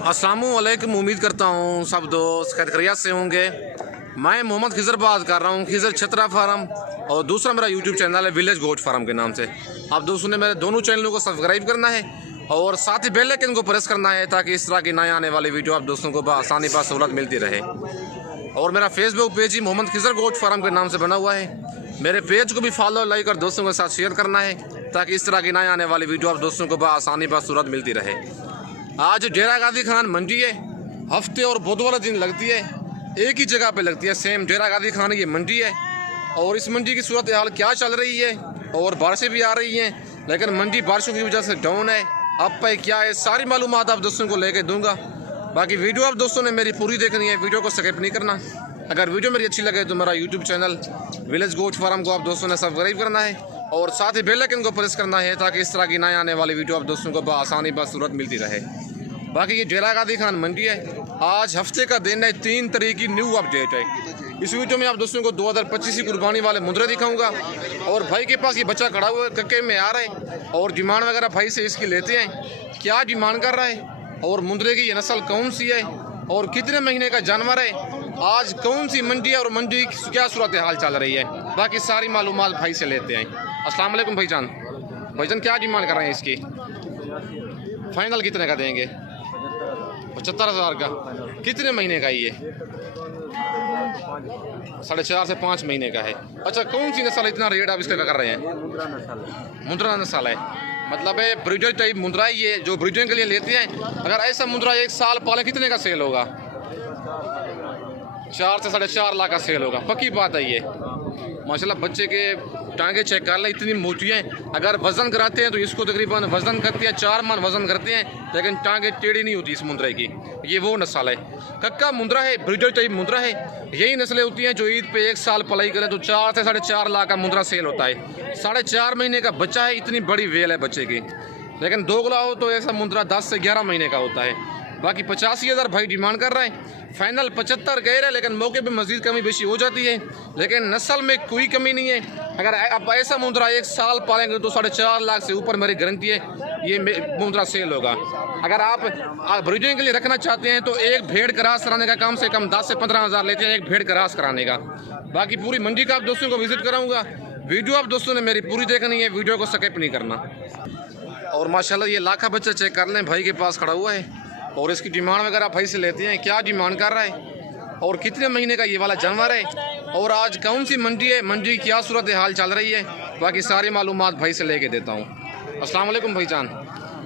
अस्सलामुअलैकुम। उम्मीद करता हूँ सब दोस्त खैरियत से होंगे। मैं मोहम्मद खिज़र बात कर रहा हूँ, खिज़र छतरा फार्म, और दूसरा मेरा यूट्यूब चैनल है विलेज गोट फार्म के नाम से। आप दोस्तों ने मेरे दोनों चैनलों को सब्सक्राइब करना है और साथ ही बेल आइकन को प्रेस करना है ताकि इस तरह की नए आने वाली वीडियो आप दोस्तों को आसानी सहूलत मिलती रहे। और मेरा फेसबुक पेज ही मोहम्मद खिज़र गोट फार्म के नाम से बना हुआ है। मेरे पेज को भी फॉलो लाइक और दोस्तों के साथ शेयर करना है ताकि इस तरह की नए आने वाली वीडियो आप दोस्तों को आसानी सहूलत मिलती रहे। आज डेरा गाजी खान मंडी है, हफ्ते और बुधवार दिन लगती है, एक ही जगह पे लगती है। सेम डेरा गाजी खान ये मंडी है और इस मंडी की सूरत हाल क्या चल रही है, और बारिशें भी आ रही हैं लेकिन मंडी बारिशों की वजह से डाउन है। अब पे क्या है सारी मालूमात आप दोस्तों को लेके दूंगा। बाकी वीडियो आप दोस्तों ने मेरी पूरी देखनी है, वीडियो को स्किप नहीं करना। अगर वीडियो मेरी अच्छी लगे तो मेरा YouTube channel village goat farm को आप दोस्तों ने सब्सक्राइब करना है और साथ ही बेल आइकन को प्रेस करना है ताकि इस तरह की नए आने वाली वीडियो आप दोस्तों को आसानी सूरत मिलती रहे। बाकी ये डेरा गाजी खान मंडी है। आज हफ्ते का दिन है, 3 तारीख की न्यू अपडेट है। इस वीडियो में आप दोस्तों को 2025 की कुर्बानी वाले मुद्रे दिखाऊंगा। और भाई के पास ये बच्चा खड़ा हुआ है, कक्के में आ रहा है और डिमांड वगैरह भाई से इसकी लेते हैं, क्या डिमांड कर रहा है और मुद्रे की ये नस्ल कौन सी है और कितने महीने का जानवर है, आज कौन सी मंडी है और मंडी की क्या सूरत हाल चल रही है। बाकी सारी मालूमात भाई से लेते हैं। अस्सलाम वालेकुम भाईजान। भाईजान क्या डिमांड कर रहे हैं इसकी? फाइनल कितने का देंगे? 75,000 का। कितने महीने का ये? 4.5 से 5 महीने का है। अच्छा, कौन सी नस्ल इतना रेट आप इसका कर रहे हैं? मुंद्रा नस्ल है, मतलब है ब्रीडर टाइप मुंद्रा है ये, जो ब्रीडिंग के लिए लेते हैं। अगर ऐसा मुंद्रा 1 साल पाले कितने का सेल होगा? 4 से 4.5 लाख का सेल होगा। पक्की बात है ये। माशाल्लाह बच्चे के टांगे चेक कर लें, इतनी मोटी हैं। अगर वज़न कराते हैं तो इसको तकरीबन वज़न करती है 4 मन वज़न करते हैं, लेकिन टांगे टेढ़ी नहीं होती इस मुंद्रे की। ये वो नस्ल है, कक्का मुंद्रा है, ब्रीडर टाइप मुंद्रा है। यही नस्लें होती हैं जो ईद पे 1 साल पलाई करें तो 4 से 4.5 लाख का मुंद्रा सेल होता है। 4.5 महीने का बच्चा है, इतनी बड़ी वेल है बच्चे की। लेकिन दोगला हो तो ऐसा मुंद्रा 10 से 11 महीने का होता है। बाकी 85,000 भाई डिमांड कर रहे हैं। फाइनल 75 कह रहे हैं, लेकिन मौके पे मजीद कमी बेशी हो जाती है। लेकिन नस्ल में कोई कमी नहीं है। अगर आप ऐसा मुंद्रा 1 साल पालेंगे तो 4.5 लाख से ऊपर मेरी गारंटी है ये मुंद्रा सेल होगा। अगर आप ब्रीडिंग के लिए रखना चाहते हैं तो एक भेड़ क्रॉस कराने का कम से कम 10 से 15,000 लेते हैं, एक भेड़ क्रॉस कराने का। बाकी पूरी मंडी का आप दोस्तों को विजिट कराऊंगा। वीडियो आप दोस्तों ने मेरी पूरी देखनी है, वीडियो को स्किप नहीं करना। और माशाल्लाह ये लाखा बच्चा चेक कर लें, भाई के पास खड़ा हुआ है और इसकी डिमांड वगैरह भाई से लेते हैं, क्या डिमांड कर रहा है और कितने महीने का ये वाला जानवर है और आज कौन सी मंडी है, मंडी की क्या सूरत हाल चल रही है। बाकी सारी मालूमात भाई से लेके देता हूँ। अस्सलाम वालेकुम भाईजान।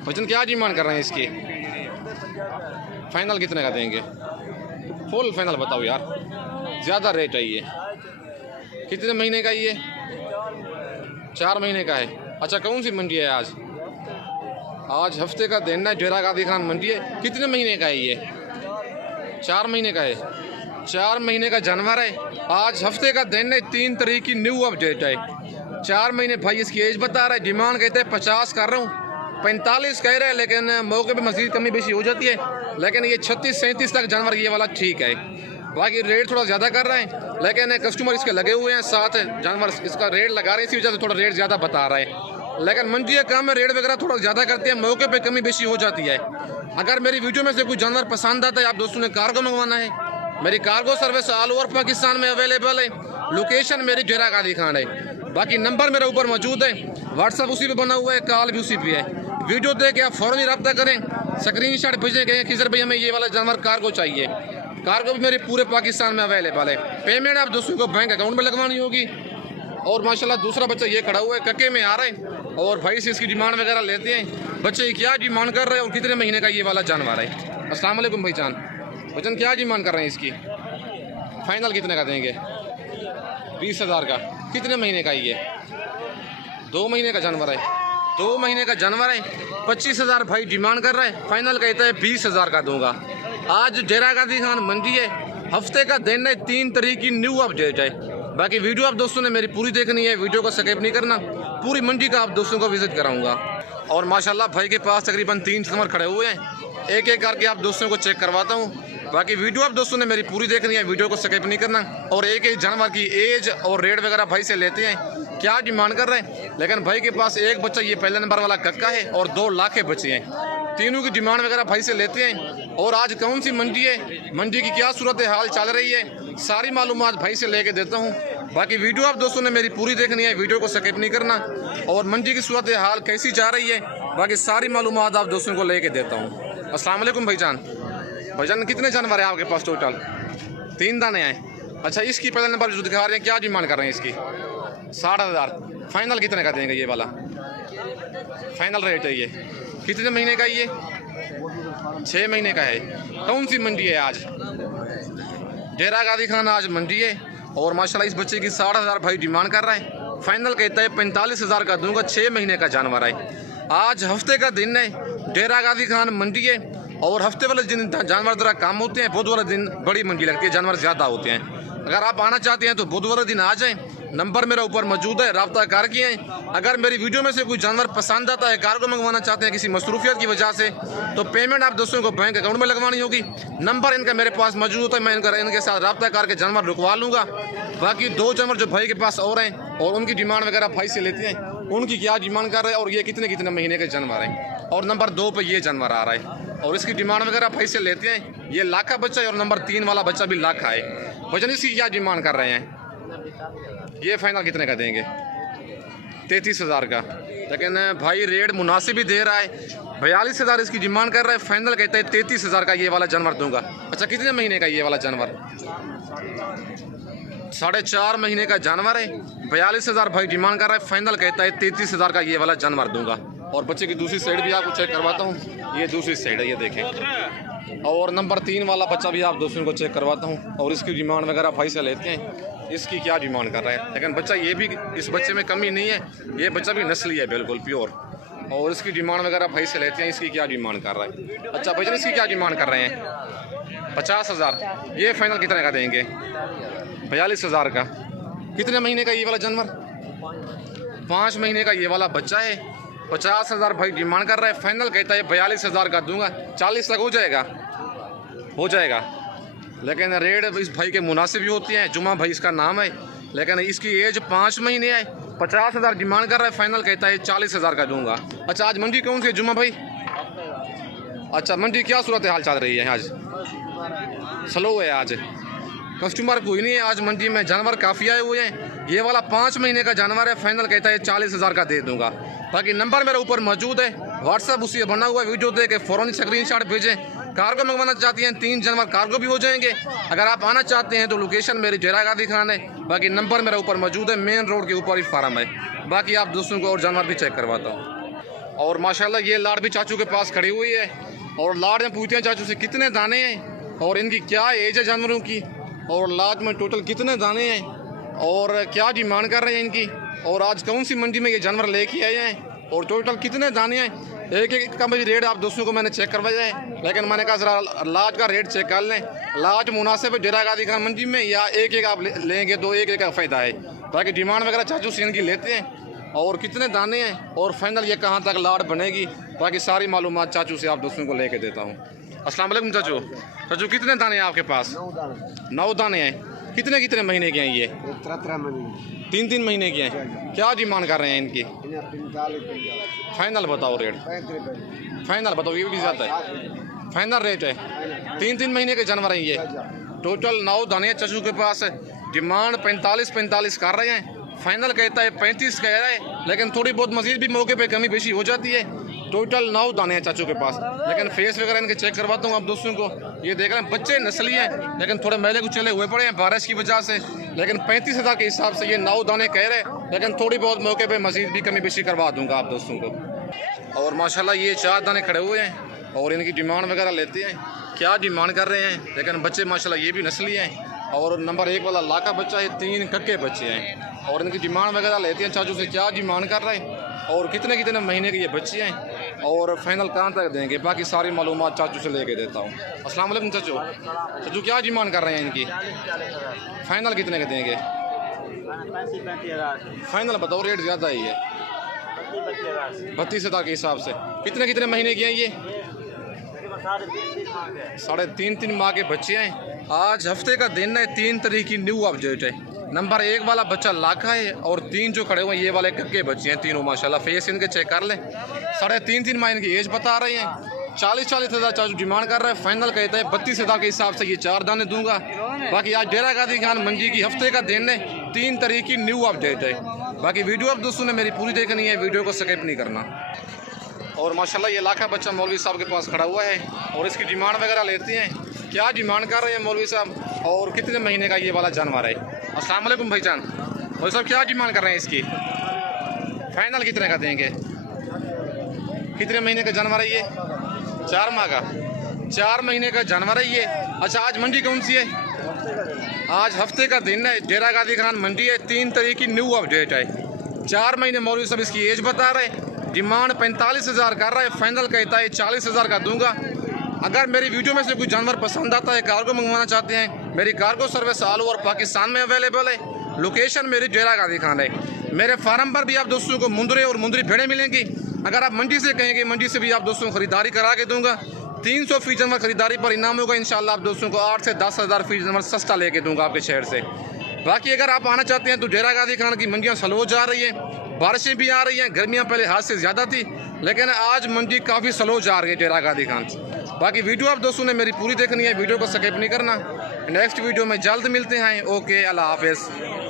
भाईजान क्या डिमांड कर रहे हैं इसकी? फाइनल कितने का देंगे? फुल फाइनल बताओ यार, ज़्यादा रेट है ये। कितने महीने का ये? 4 महीने का है। अच्छा, कौन सी मंडी है आज? आज हफ्ते का दिन है, डेरा गाजी खान मंडी है। कितने महीने का है ये? 4 महीने का है। 4 महीने का जानवर है। आज हफ्ते का दिन है, 3 तारीख की न्यू अपडेट है। 4 महीने भाई इसकी एज बता रहा है। डिमांड कहते हैं 50 कर रहा हूँ, 45 कह रहे हैं, लेकिन मौके पे मजीद कमी बेशी हो जाती है। लेकिन ये 36-37 तक जानवर ये वाला ठीक है। बाकी रेट थोड़ा ज़्यादा कर रहे हैं, लेकिन कस्टमर इसके लगे हुए हैं साथ, जानवर इसका रेट लगा रहे हैं, इसी वजह से थोड़ा रेट ज़्यादा बता रहे हैं। लेकिन मंडी का काम में रेट वगैरह थोड़ा ज़्यादा करते हैं, मौके पे कमी बेशी हो जाती है। अगर मेरी वीडियो में से कोई जानवर पसंद आता है, आप दोस्तों ने कार्गो मंगवाना है, मेरी cargo service all over Pakistan में अवेलेबल है। लोकेशन मेरी डेरा गाजी खान है। बाकी नंबर मेरे ऊपर मौजूद है, व्हाट्सअप उसी पे बना हुआ है, कॉल भी उसी पे है। वीडियो देख के आप फ़ौरन ही रब्ता करें, स्क्रीनशॉट भेजें कहें कि सर भाई हमें ये वाला जानवर कार्गो चाहिए। कार्गो भी मेरे पूरे पाकिस्तान में अवेलेबल है। पेमेंट आप दोस्तों को बैंक अकाउंट में लगवानी होगी। और माशाल्लाह दूसरा बच्चा ये खड़ा हुआ है, कक्के में आ रहा है और भाई से इसकी डिमांड वगैरह लेते हैं। बच्चे क्या डिमांड कर रहे हैं और कितने महीने का ये वाला जानवर है? अस्सलाम वालेकुम भाईजान। भाईजान क्या डिमांड कर रहे हैं इसकी? फाइनल कितने का देंगे? 20,000 का। कितने महीने का ये? 2 महीने का जानवर है। 2 महीने का जानवर है। 25,000 भाई डिमांड कर रहा है। फाइनल कहता है 20,000 का दूंगा। आज डेरा गाजी खान मंडी है, हफ्ते का दिन है, 3 तारीख की न्यू अपडेट है। बाकी वीडियो आप दोस्तों ने मेरी पूरी देखनी है, वीडियो को स्किप नहीं करना। पूरी मंडी का आप दोस्तों को विजिट कराऊंगा। और माशाल्लाह भाई के पास तकरीबन 3 कस्टमर खड़े हुए हैं, एक एक करके आप दोस्तों को चेक करवाता हूँ। बाकी वीडियो आप दोस्तों ने मेरी पूरी देखनी है, वीडियो को स्किप नहीं करना। और एक एक जानवर की एज और रेट वगैरह भाई से लेते हैं, क्या डिमांड कर रहे हैं। लेकिन भाई के पास एक बच्चा ये पहले नंबर वाला कक्का है और 2 लाखे बच्चे हैं। तीनों की डिमांड वगैरह भाई से लेते हैं और आज कौन सी मंडी है, मंडी की क्या सूरत हाल चल रही है, सारी मालूमात भाई से लेके देता हूँ। बाकी वीडियो आप दोस्तों ने मेरी पूरी देखनी है, वीडियो को स्किप नहीं करना। और मंडी की सूरत हाल कैसी जा रही है, बाकी सारी मालूमात आप दोस्तों को लेके देता हूँ। अस्सलाम वालेकुम भाईजान। भाईजान कितने जानवर है आपके पास टोटल? 3 दाने हैं। अच्छा, इसकी पहले नंबर जो दिखा रहे हैं क्या डिमांड कर रहे हैं इसकी? 60,000। फाइनल कितने का देंगे ये वाला? फाइनल रेट है ये। कितने महीने का ये? 6 महीने का है। कौन सी मंडी है आज? डेरा गाजी खान आज मंडी है और माशाल्लाह इस बच्चे की 60,000 भाई डिमांड कर रहा है। फाइनल कहता है 45,000 का दूंगा। 6 महीने का जानवर है। आज हफ्ते का दिन है, डेरा गाजी खान मंडी है और हफ्ते वाले दिन जानवर ज़रा कम होते हैं, बुध वाले दिन बड़ी मंडी लगती है, जानवर ज़्यादा होते हैं। अगर आप आना चाहते हैं तो बुध वाले दिन आ जाएं। नंबर मेरा ऊपर मौजूद है, रब्ता कर किए हैं। अगर मेरी वीडियो में से कोई जानवर पसंद आता है, कार्गो मंगवाना चाहते हैं किसी मसरूफियत की वजह से, तो पेमेंट आप दोस्तों को बैंक अकाउंट में लगवानी होगी। नंबर इनका मेरे पास मौजूद है, मैं इनके साथ रब्ता करके जानवर रुकवा लूँगा। बाकी 2 जानवर जो भाई के पास और हैं और उनकी डिमांड वगैरह भाई से लेते हैं, उनकी क्या डिमांड कर रहे हैं और ये कितने कितने महीने के जानवर हैं। और नंबर 2 पे ये जानवर आ रहा है और इसकी डिमांड वगैरह भाई से लेते हैं। ये लाख का बच्चा है और नंबर 3 वाला बच्चा भी लाख का है। वजन इसकी क्या डिमांड कर रहे हैं? ये फाइनल कितने का देंगे? 33,000 का। लेकिन भाई रेट मुनासिब ही दे रहा है। 42,000 इसकी डिमांड कर रहा है। फाइनल कहता है 33,000 का ये वाला जानवर दूंगा। अच्छा, कितने महीने का ये वाला जानवर? 4.5 महीने का जानवर है। 42,000 भाई डिमांड कर रहा है। फाइनल कहता है 33,000 का ये वाला जानवर दूंगा। और बच्चे की दूसरी साइड भी आपको चेक करवाता हूँ। ये दूसरी साइड है, ये देखें। और नंबर 3 वाला बच्चा भी आप दोस्तों को चेक करवाता हूँ और इसकी डिमांड वगैरह भाई से लेते हैं। इसकी क्या डिमांड कर रहा है? लेकिन बच्चा ये भी, इस बच्चे में कमी नहीं है, ये बच्चा भी नस्ली है बिल्कुल प्योर। और इसकी डिमांड वगैरह भाई से लेते हैं। इसकी क्या डिमांड कर रहा है? अच्छा भैया, इसकी क्या डिमांड कर रहे हैं? 50,000। ये फाइनल कितने का देंगे? 42,000 का। कितने महीने का ये वाला जानवर? 5 महीने का ये वाला बच्चा है। 50,000 भाई डिमांड कर रहा है। फाइनल कहता है 42,000 का दूंगा। 40 तक हो जाएगा? हो जाएगा। लेकिन रेट इस भाई के मुनासिब भी होती हैं। जुमा भाई इसका नाम है, लेकिन इसकी एज 5 महीने है। 50,000 डिमांड कर रहा है। फाइनल कहता है 40,000 का दूंगा। अच्छा, आज मंडी कौन सी है जुमा भाई? अच्छा, मंडी क्या सूरत हाल चल रही है? आज स्लो है, आज कस्टमर कोई नहीं है। आज मंडी में जानवर काफ़ी आए हुए हैं। ये वाला 5 महीने का जानवर है। फाइनल कहता है 40,000 का दे दूंगा। बाकी नंबर मेरे ऊपर मौजूद है, व्हाट्सअप उसी बना हुआ है। वीडियो दे के फ़ौरन स्क्रीनशॉट भेजें। कार्गो मंगवाना चाहती हैं, 3 जानवर कार्गो भी हो जाएंगे। अगर आप आना चाहते हैं तो लोकेशन मेरी डेरा गाजी खान है। बाकी नंबर मेरा ऊपर मौजूद है, मेन रोड के ऊपर ही फार्म है। बाकी आप दोस्तों को और जानवर भी चेक करवाता हूँ। और माशाल्लाह ये लाड़ भी चाचू के पास खड़ी हुई है और लाड़ में पूछते हैं चाचू से कितने दाने हैं और इनकी क्या एज है जानवरों की, और लाड़ में टोटल कितने दाने हैं और क्या डिमांड कर रहे हैं इनकी, और आज कौन सी मंडी में ये जानवर लेके आए हैं और टोटल कितने दाने हैं। एक एक का मुझे रेट आप दोस्तों को मैंने चेक करवाया है, लेकिन मैंने कहा ज़रा लाज का रेट चेक कर लें। लाज मुनासिब है डेरा गाजी खान मंडी में, या एक एक आप लेंगे तो एक एक का फ़ायदा है। ताकि डिमांड वगैरह चाचू से इनकी लेते हैं और कितने दाने हैं और फाइनल ये कहाँ तक लाड़ बनेगी, बाकी सारी मालूमात चाचू से आप दोस्तों को लेके देता हूँ। अस्सलाम वालेकुम चाचू। चाचू कितने दाने हैं आपके पास? 9 दाने हैं। कितने कितने महीने के हैं ये? 3 महीने के हैं। क्या डिमांड कर रहे हैं इनकी? फाइनल बताओ रेट। फाइनल बताओ, ये भी ज़्यादा है। फाइनल रेट है। 3 महीने के जानवर हैं ये। टोटल 9 दाने हैं चाचू के पास। डिमांड 45 कर रहे हैं। फाइनल कहता है 35 कह रहा है, लेकिन थोड़ी बहुत मजीद भी मौके पे कमी बेशी हो जाती है। टोटल 9 दाने हैं चाचू के पास। लेकिन फेस वगैरह इनके चेक करवाता हूँ आप दोस्तों को। ये देख रहे हैं बच्चे नस्ली हैं, लेकिन थोड़े मैले कुछ चले हुए पड़े हैं बारिश की वजह से। लेकिन 35,000 के हिसाब से ये 9 दाने कह रहे हैं, लेकिन थोड़ी बहुत मौके पे मजीद भी कमी बेशी करवा दूंगा आप दोस्तों को। और माशाल्लाह ये 4 दाने खड़े हुए हैं और इनकी डिमांड वगैरह लेते हैं। क्या डिमांड कर रहे हैं, लेकिन बच्चे माशाल्लाह ये भी नस्ली हैं। और नंबर 1 वाला लाका बच्चा है, 3 कक्के बच्चे हैं और इनकी डिमांड वगैरह लेते हैं चाचू से। क्या डिमांड कर रहे हैं और कितने कितने महीने के ये बच्चे हैं और फाइनल कहाँ तक देंगे, बाकी सारी मालूमात चाचू से लेके देता हूँ। अस्सलाम वालेकुम चाचू। चाचू क्या डिमांड कर रहे हैं इनकी? फाइनल कितने के देंगे? 35,000। फाइनल बताओ, रेट ज़्यादा ही है। 32,000 के हिसाब से। कितने कितने महीने के हैं ये? 3.5 माह के बच्चे हैं। आज हफ्ते का दिन है, 3 तारीख की न्यू अपडेट है। नंबर 1 वाला बच्चा लाखा है और 3 जो खड़े हुए हैं ये वाले कक्के बच्चे हैं तीनों। माशाल्लाह फेस इनके चेक कर लें। 3.5 माह इनकी एज बता रहे हैं 40-40 हज़ार चाचू डिमांड कर रहा है, फाइनल कहता है 32,000 के हिसाब से ये 4 दाने दूंगा। बाकी आज डेरा गाजी खान मंडी की हफ्ते का दिन है, 3 तारीख की न्यू अपडेट है। बाकी वीडियो अब दोस्तों ने मेरी पूरी देखनी है, वीडियो को स्किप नहीं करना। और माशाल्लाह ये लाखा बच्चा मौलवी साहब के पास खड़ा हुआ है और इसकी डिमांड वगैरह लेते हैं, क्या डिमांड कर रहे हैं मौलवी साहब और कितने महीने का ये वाला जानवर है। अस्सलाम वालेकुम भाईजान, मौलवी साहब क्या डिमांड कर रहे हैं इसकी, फाइनल कितने का देंगे, कितने महीने का जानवर है ये, 4 माह का, 4 महीने का जानवर है ये। अच्छा आज मंडी कौन सी है, आज हफ्ते का दिन है, डेरा गाजी खान मंडी है, 3 तारीख की न्यू अपडेट है। 4 महीने मौलवी साहब इसकी एज बता रहे, डिमांड 45,000 कर रहा है, फाइनल कहता है 40,000 का दूंगा। अगर मेरी वीडियो में से कोई जानवर पसंद आता है, कार्गो मंगवाना चाहते हैं, मेरी cargo service all over Pakistan में अवेलेबल है। लोकेशन मेरी डेरा गाजी खान है। मेरे फार्म पर भी आप दोस्तों को मुंदरे और मुंदरी भेड़ें मिलेंगी। अगर आप मंडी से कहेंगे, मंडी से भी आप दोस्तों को खरीदारी करा के दूंगा। 300 फीस जानवर खरीदारी पर इनाम होगा इंशाल्लाह। आप दोस्तों को 8 से 10,000 फीस जानवर सस्ता लेके दूंगा आपके शहर से। बाकी अगर आप आना चाहते हैं तो डेरा गाजी खान की मंडियाँ स्लो जा रही हैं, बारिशें भी आ रही हैं, गर्मियाँ पहले हाथ से ज़्यादा थी, लेकिन आज मंडी काफ़ी स्लो जा रही है डेरा गाजी खान। बाकी वीडियो आप दोस्तों ने मेरी पूरी देखनी है, वीडियो को स्किप नहीं करना। नेक्स्ट वीडियो में जल्द मिलते हैं। ओके, अल्लाह हाफिज़।